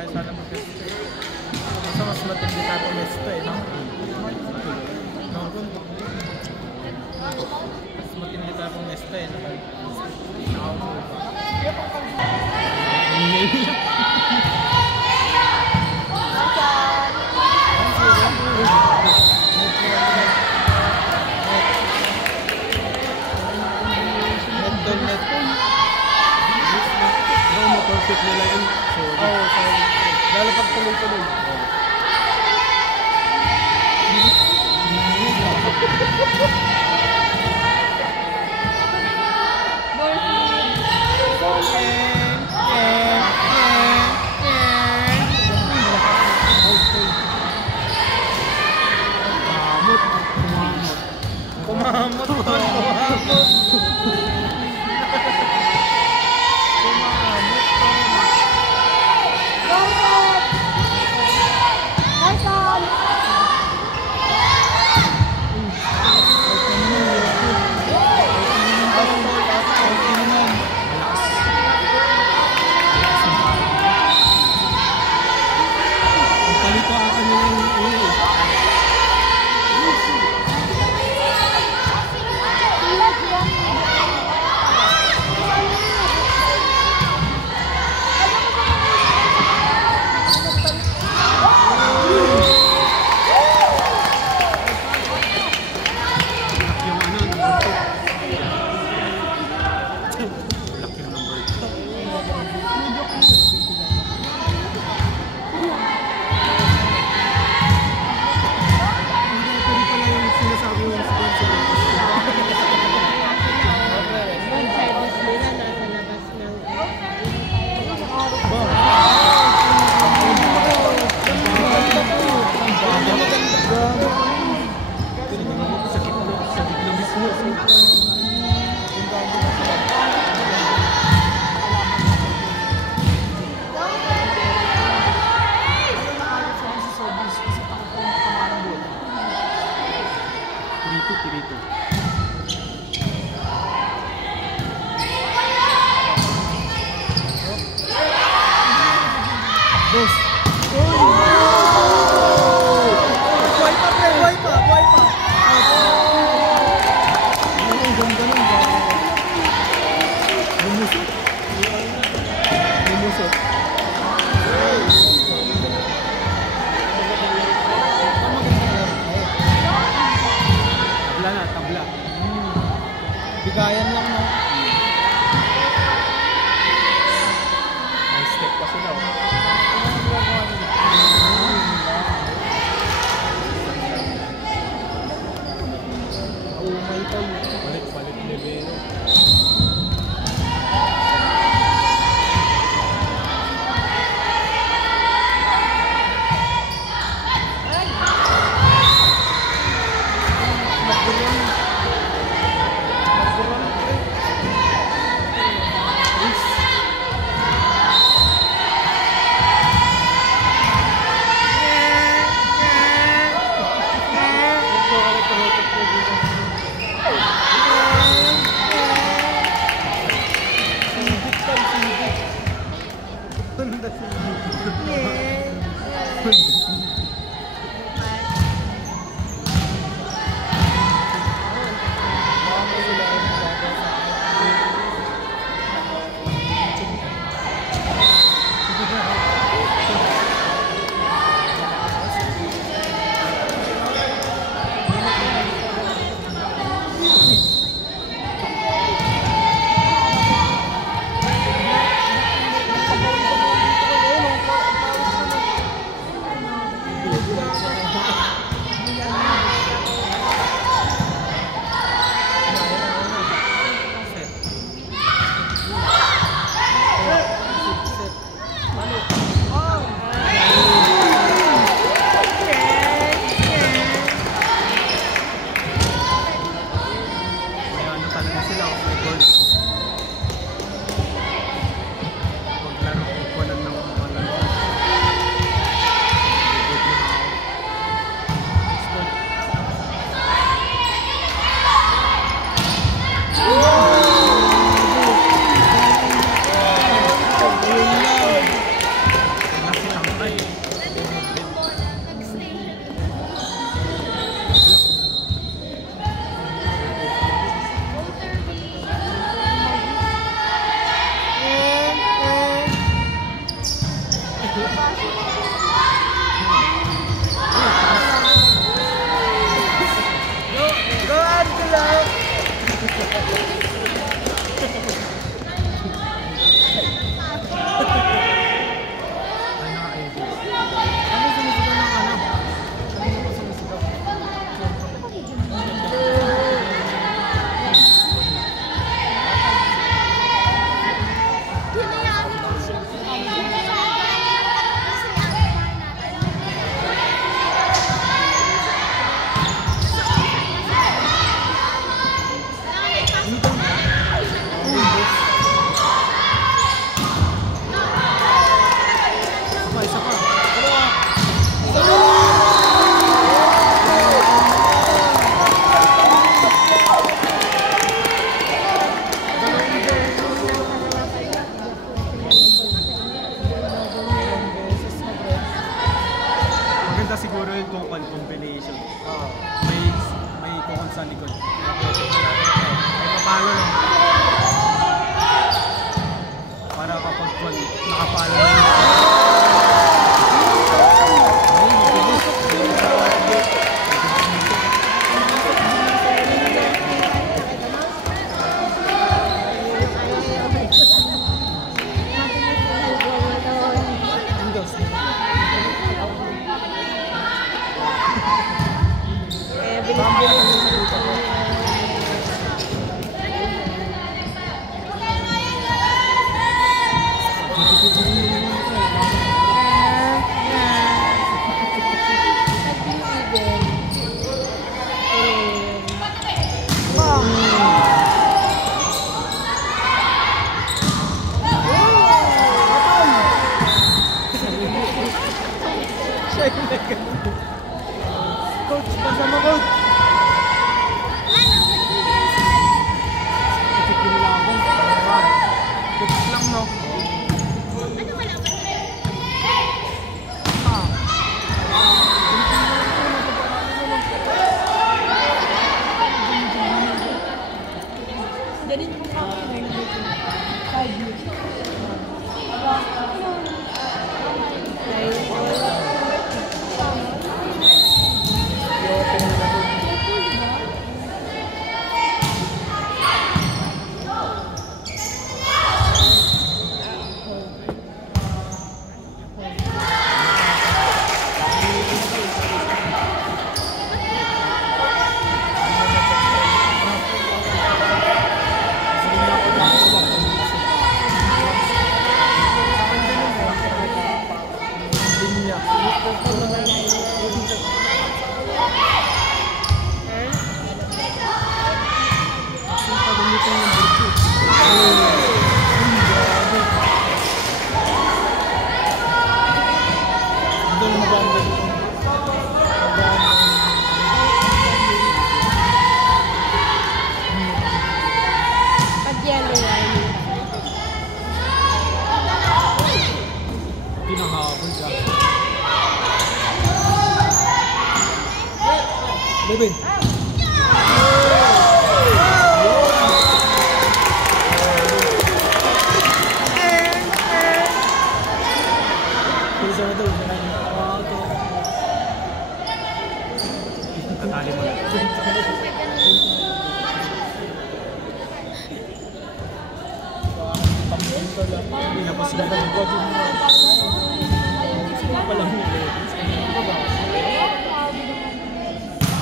tayo sana mag-test. Basta mas matindi tayo pumesto eh, no? No? Mas matindi tayo pumesto eh, no? Nakaupo pa. Perfect nila yun. Oo, sorry. Lalo pag tuloy-tuloy. Kumamot to. Pirito. Dos. Buhay pa, pre. Buhay pa. Buhay pa. Ang ganda nun. Lumusot. Lumusot. Tabla na, tabla. Bigayan lang, no? May step pa sila, oh. Umay pa yun. Palit levero. kukon combination. Oo. May kukon sa likod. May papalo lang. Para kapag kwan, nakapalo na yun. Coach, basa mo, coach. Coach lang, no? Ganun po kami na 5 years. Pinahabol siya. Levin. Tatali mo lang. Pinapos na lang. Pala niya.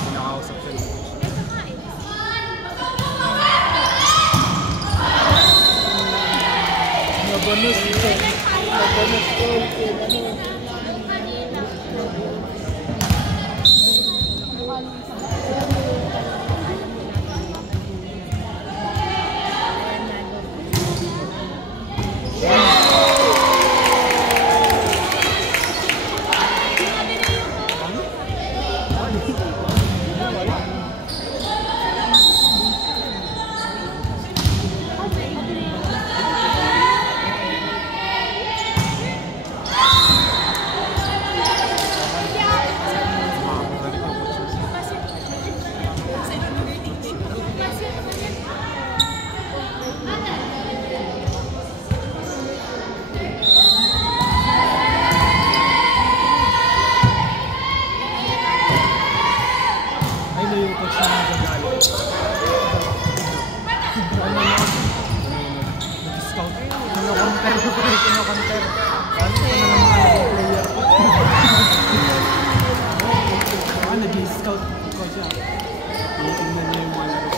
Pinakausap siya. Nabanus ito. Nabanus ko. Nag-scout ko siya. Tingnan niya yung mga laro.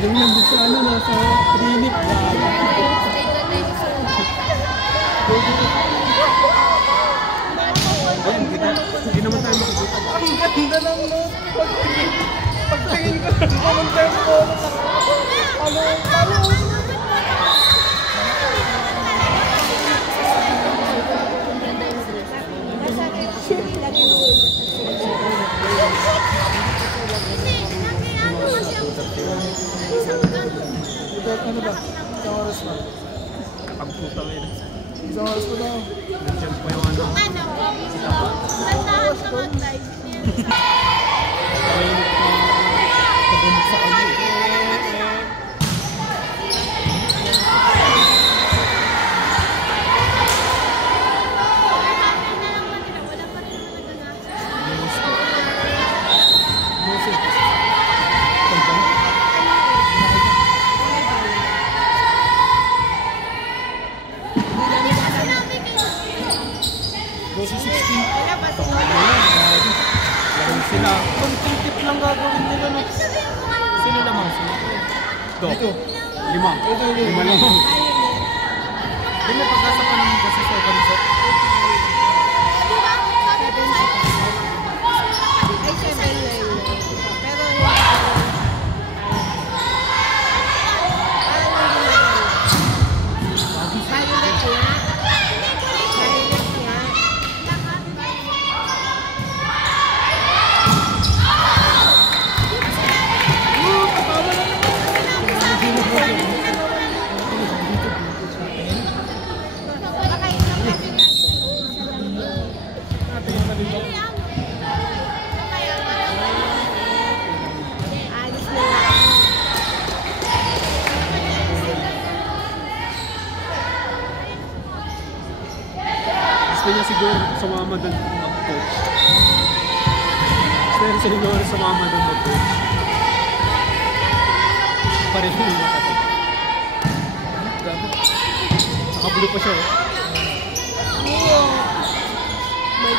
Nandun sa ano, nasa clinic. Ayun, hindi naman tayo makikita. Ang ganda ng note. Pagtingin ko ng tempo. Ano? Ano ba? Isang oras na. Pagputa mo yun. Isang oras na daw. Nandiyan po yung ano. Tandahan ka mag-live. Paggamit sa kanya. Gosi 16. Larong sila. Kung lang gagawin nila no. Sino lamang sila? Dito. 5. Ito. 5 lang. Hindi may pag-asa pa naman kasi sa second set. Gusto niya siguro sumama doon mag-coach. Gusto niya siguro sumama doon mag-coach. Pareho yung makati. Nakablo pa siya oh. Hindi ako may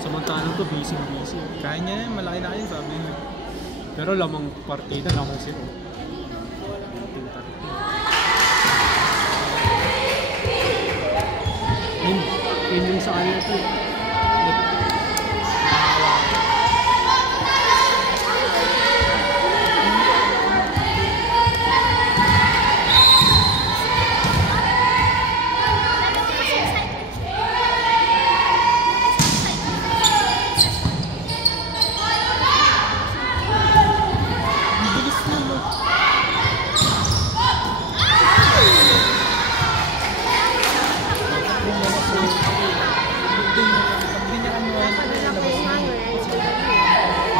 Samantalang to busy. kaya niya yun, malaki na kayo sabi niya. Pero lamang partida, lamang sila. Yun yung sa kanila to.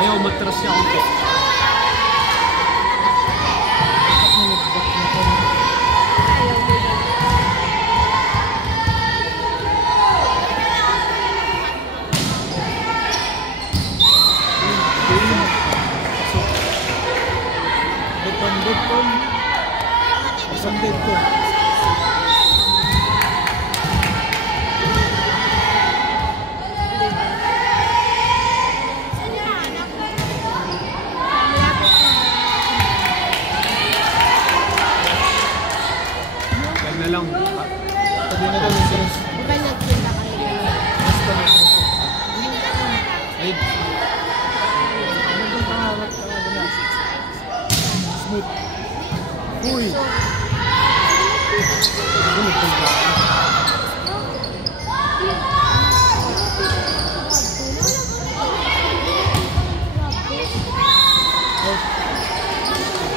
Ayaw matras siya ako. Deton. Isang dead ko. Yan na lang. Sabi na kami sinus. Ayun. Smooth. Uy!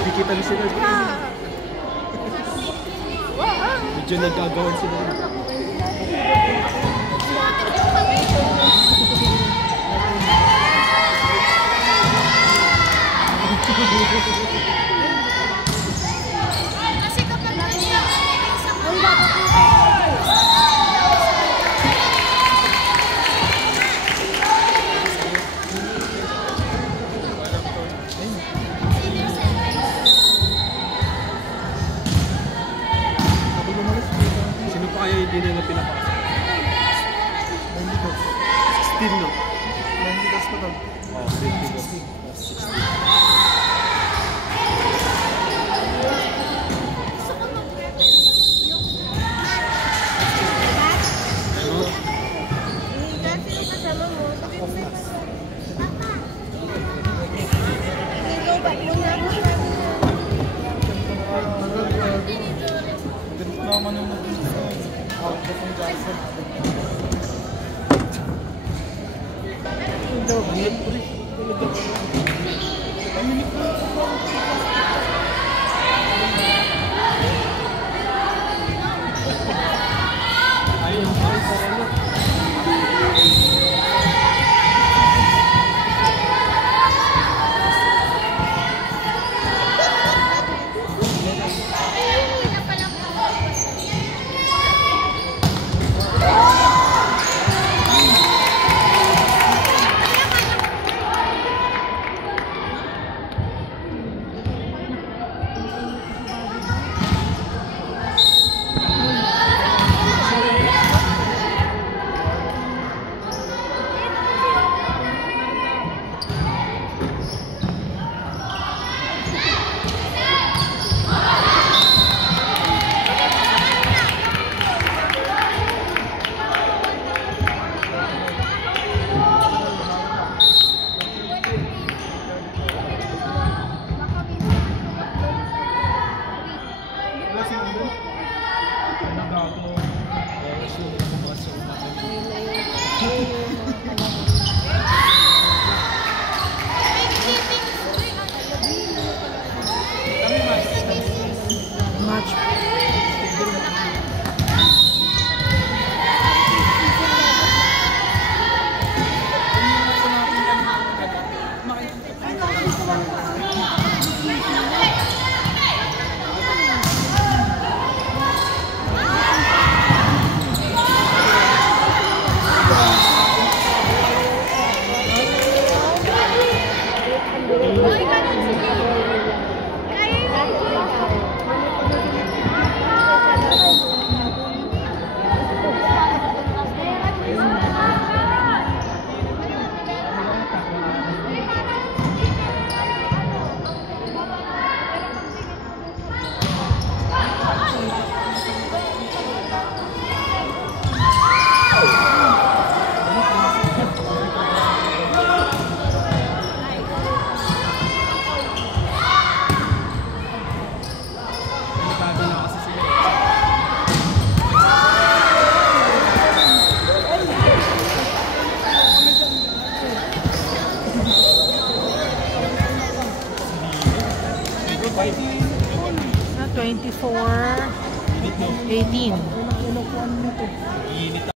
Dikita na sila. Medyo nagagawan sila. Kasi kapag ang Hindi nila pinapasok. 16 no? 90 dos pa tol. Oh, 16. Ganito naman yung out of yung Johnson. Ito, ganit po rin. Ay, minit po. Ayun, parang Wala si Andrew. Nagago. Oras yung pumasok natin. Match. Na 24, 18.